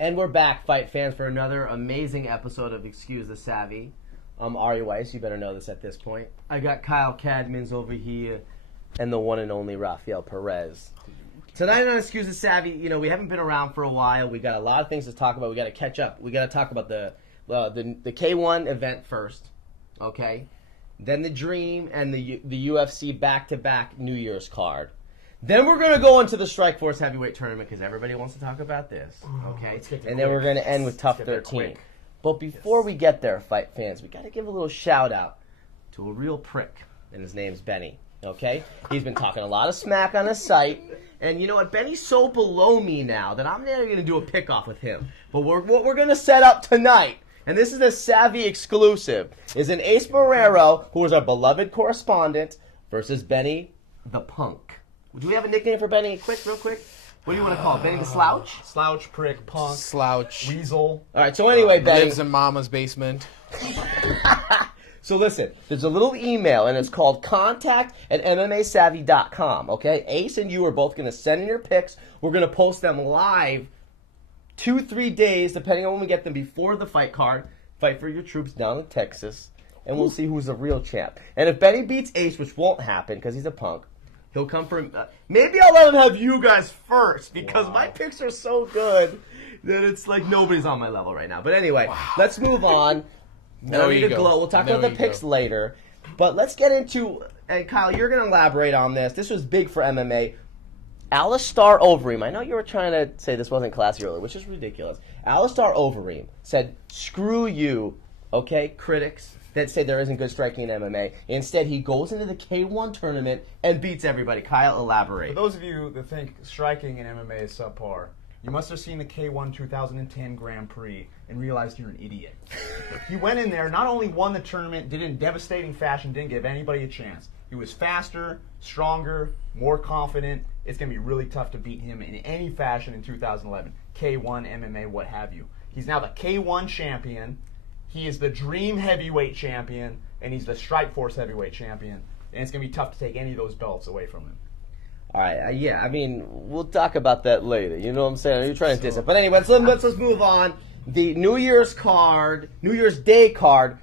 And we're back, fight fans, for another amazing episode of Excuse the Savvy. I'm Ari Weiss. You better know this at this point. I got Kyle Cadmans over here and the one and only Rafael Perez. Tonight on Excuse the Savvy, you know, we haven't been around for a while. We got a lot of things to talk about. We got to catch up. We got to talk about the K1 event first, okay? Then the Dream and the UFC back-to-back New Year's card. Then we're going to go into the Strikeforce Heavyweight Tournament because everybody wants to talk about this, okay? And then we're going to end with Tough 13. But before we get there, fight fans, we got to give a little shout-out to a real prick, and his name's Benny, okay? He's been talking a lot of smack on his site, and you know what? Benny's so below me now that I'm never going to do a pick-off with him. But what we're going to set up tonight, and this is a Savvy exclusive, is an Ace Marrero, who is our beloved correspondent, versus Benny the Punk. Do we have a nickname for Benny? Real quick. What do you want to call it? Benny the Slouch? Slouch, prick, punk, slouch, weasel. All right, so anyway, Benny. Lives in mama's basement. So listen, there's a little email, and it's called contact@mmasavvy.com, okay? Ace and you are both going to send in your picks. We're going to post them live 2-3 days, depending on when we get them, before the fight card. Fight for your troops down in Texas, and we'll see who's the real champ. And if Benny beats Ace, which won't happen because he's a punk, he'll come for maybe I'll let him have you guys first because my picks are so good that it's like nobody's on my level right now. But anyway, let's move on. No need to glow. We'll talk about the picks later. But let's get into, and Kyle, you're going to elaborate on this. This was big for MMA. Alistar Overeem. I know you were trying to say this wasn't classy earlier, which is ridiculous. Alistar Overeem said, screw you, okay, critics that say there isn't good striking in MMA. Instead, he goes into the K1 tournament and beats everybody. Kyle, elaborate. For those of you that think striking in MMA is subpar, you must have seen the K1 2010 Grand Prix and realized you're an idiot. He went in there, not only won the tournament, did it in devastating fashion, didn't give anybody a chance. He was faster, stronger, more confident. It's going to be really tough to beat him in any fashion in 2011. K1, MMA, what have you. He's now the K1 champion. He is the Dream Heavyweight champion, and he's the Strikeforce Heavyweight champion. And it's going to be tough to take any of those belts away from him. All right, yeah, I mean, we'll talk about that later. You know what I'm saying? You're trying to diss it. But anyway, let's move on. The New Year's Day card,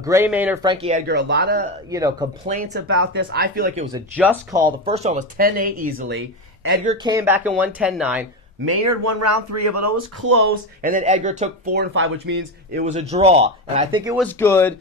Gray Maynard, Frankie Edgar, a lot of, complaints about this. I feel like it was a just call. The first one was 10-8 easily. Edgar came back and won 10-9. Maynard won round 3 of it. It was close. And then Edgar took 4 and 5, which means it was a draw. And I think it was good.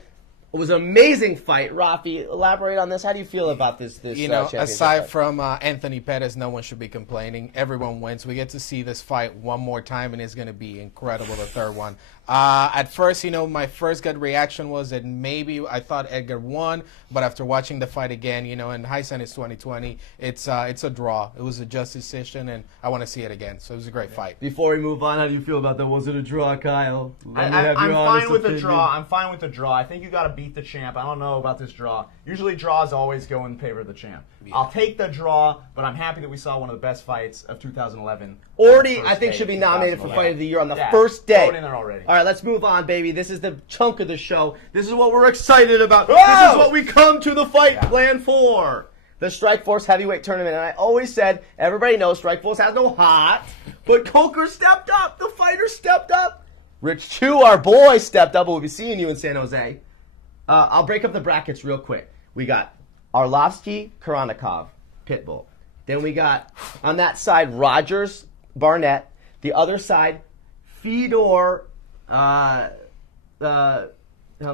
It was an amazing fight. Rafi, elaborate on this. How do you feel about this aside from Anthony Pettis, no one should be complaining. Everyone wins. We get to see this fight one more time, and it's going to be incredible, the third one. At first, my first gut reaction was that maybe I thought Edgar won, but after watching the fight again, and hindsight is 2020, it's a draw. It was a just decision, and I want to see it again. So it was a great fight. Before we move on, how do you feel about that? Was it a draw, Kyle? I'm fine with the draw. I'm fine with the draw. I think you got to beat the champ. I don't know about this draw. Usually draws always go in favor of the champ. Yeah. I'll take the draw, but I'm happy that we saw one of the best fights of 2011. Orty, I think, should be nominated for Fight of the Year on the first day. In there already. All right, let's move on, baby. This is the chunk of the show. This is what we're excited about. Whoa! This is what we come to the fight plan for. The Strikeforce Heavyweight Tournament. And I always said, everybody knows Strikeforce has no heart, but Coker stepped up. The fighter stepped up. Rich Chu, our boy, stepped up. We'll be seeing you in San Jose. I'll break up the brackets real quick. We got Arlovsky, Karanikov, Pitbull. Then we got, on that side, Rogers, Barnett. The other side, Fedor, help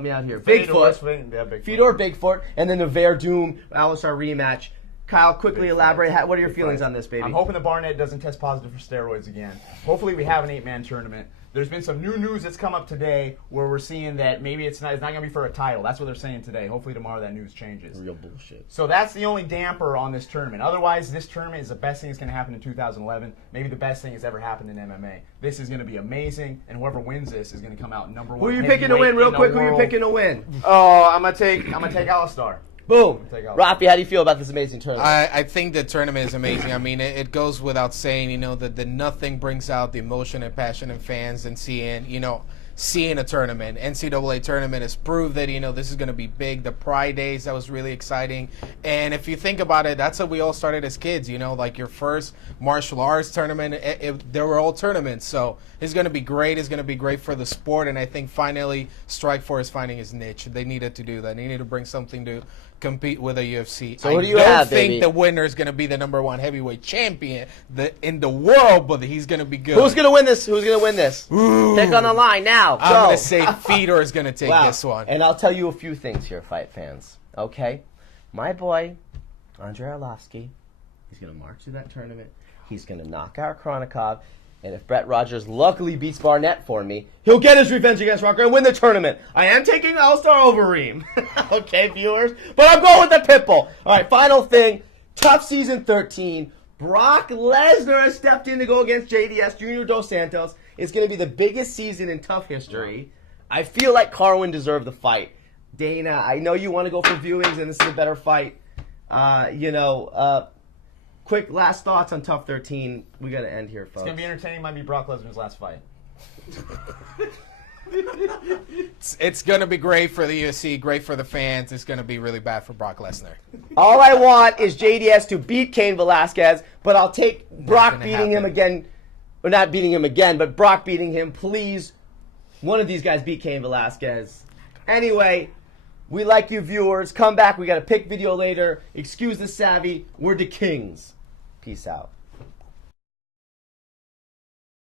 me out here, Bigfoot. Fedor, Bigfoot. And then the Verdum, Alistar rematch. Kyle, quickly elaborate. What are your feelings on this, baby? I'm hoping that Barnett doesn't test positive for steroids again. Hopefully we have an 8-man tournament. There's been some new news that's come up today where we're seeing that maybe it's not going to be for a title. That's what they're saying today. Hopefully tomorrow that news changes. Real bullshit. So that's the only damper on this tournament. Otherwise, this tournament is the best thing that's going to happen in 2011. Maybe the best thing that's ever happened in MMA. This is going to be amazing, and whoever wins this is going to come out number 1. Who are you picking to win, real quick? Who are you picking to win? Oh, I'm gonna take Alistar. Boom. Rafi, how do you feel about this amazing tournament? I think the tournament is amazing. I mean, it goes without saying, that the nothing brings out the emotion and passion in fans and seeing seeing a tournament. NCAA tournament has proved that, this is going to be big. The Pride Days, that was really exciting. And if you think about it, that's how we all started as kids, like your first martial arts tournament, they were all tournaments. So it's going to be great. It's going to be great for the sport. And I think finally Strikeforce is finding his niche. They needed to do that. They needed to bring something to compete with a UFC. So who do you have, I don't think baby? the winner is going to be the #1 heavyweight champion in the world, but he's going to be good. Who's going to win this? Who's going to win this? Pick on the line now. I'm Go. going to say Fedor is going to take this one. And I'll tell you a few things here, fight fans. Okay? My boy, Andrei Arlovsky, he's going to march through that tournament. He's going to knock out Kronikov. And if Brett Rogers luckily beats Barnett for me, he'll get his revenge against Rocker and win the tournament. I am taking All-Star over Reem. Okay, viewers? But I'm going with the Pitbull. All right, final thing. Tough season 13. Brock Lesnar has stepped in to go against JDS, Junior Dos Santos. It's going to be the biggest season in Tough history. I feel like Carwin deserved the fight. Dana, I know you want to go for viewings, and this is a better fight. Quick last thoughts on Tough 13. We got to end here, folks. It's going to be entertaining. Might be Brock Lesnar's last fight. It's going to be great for the UFC, great for the fans. It's going to be really bad for Brock Lesnar. All I want is JDS to beat Cain Velasquez, but I'll take Brock beating him again. Or not beating him again, but Brock beating him. Please, one of these guys beat Cain Velasquez. Anyway, we like you viewers. Come back. We got a pick video later. Excuse the savvy. We're the kings. Peace out.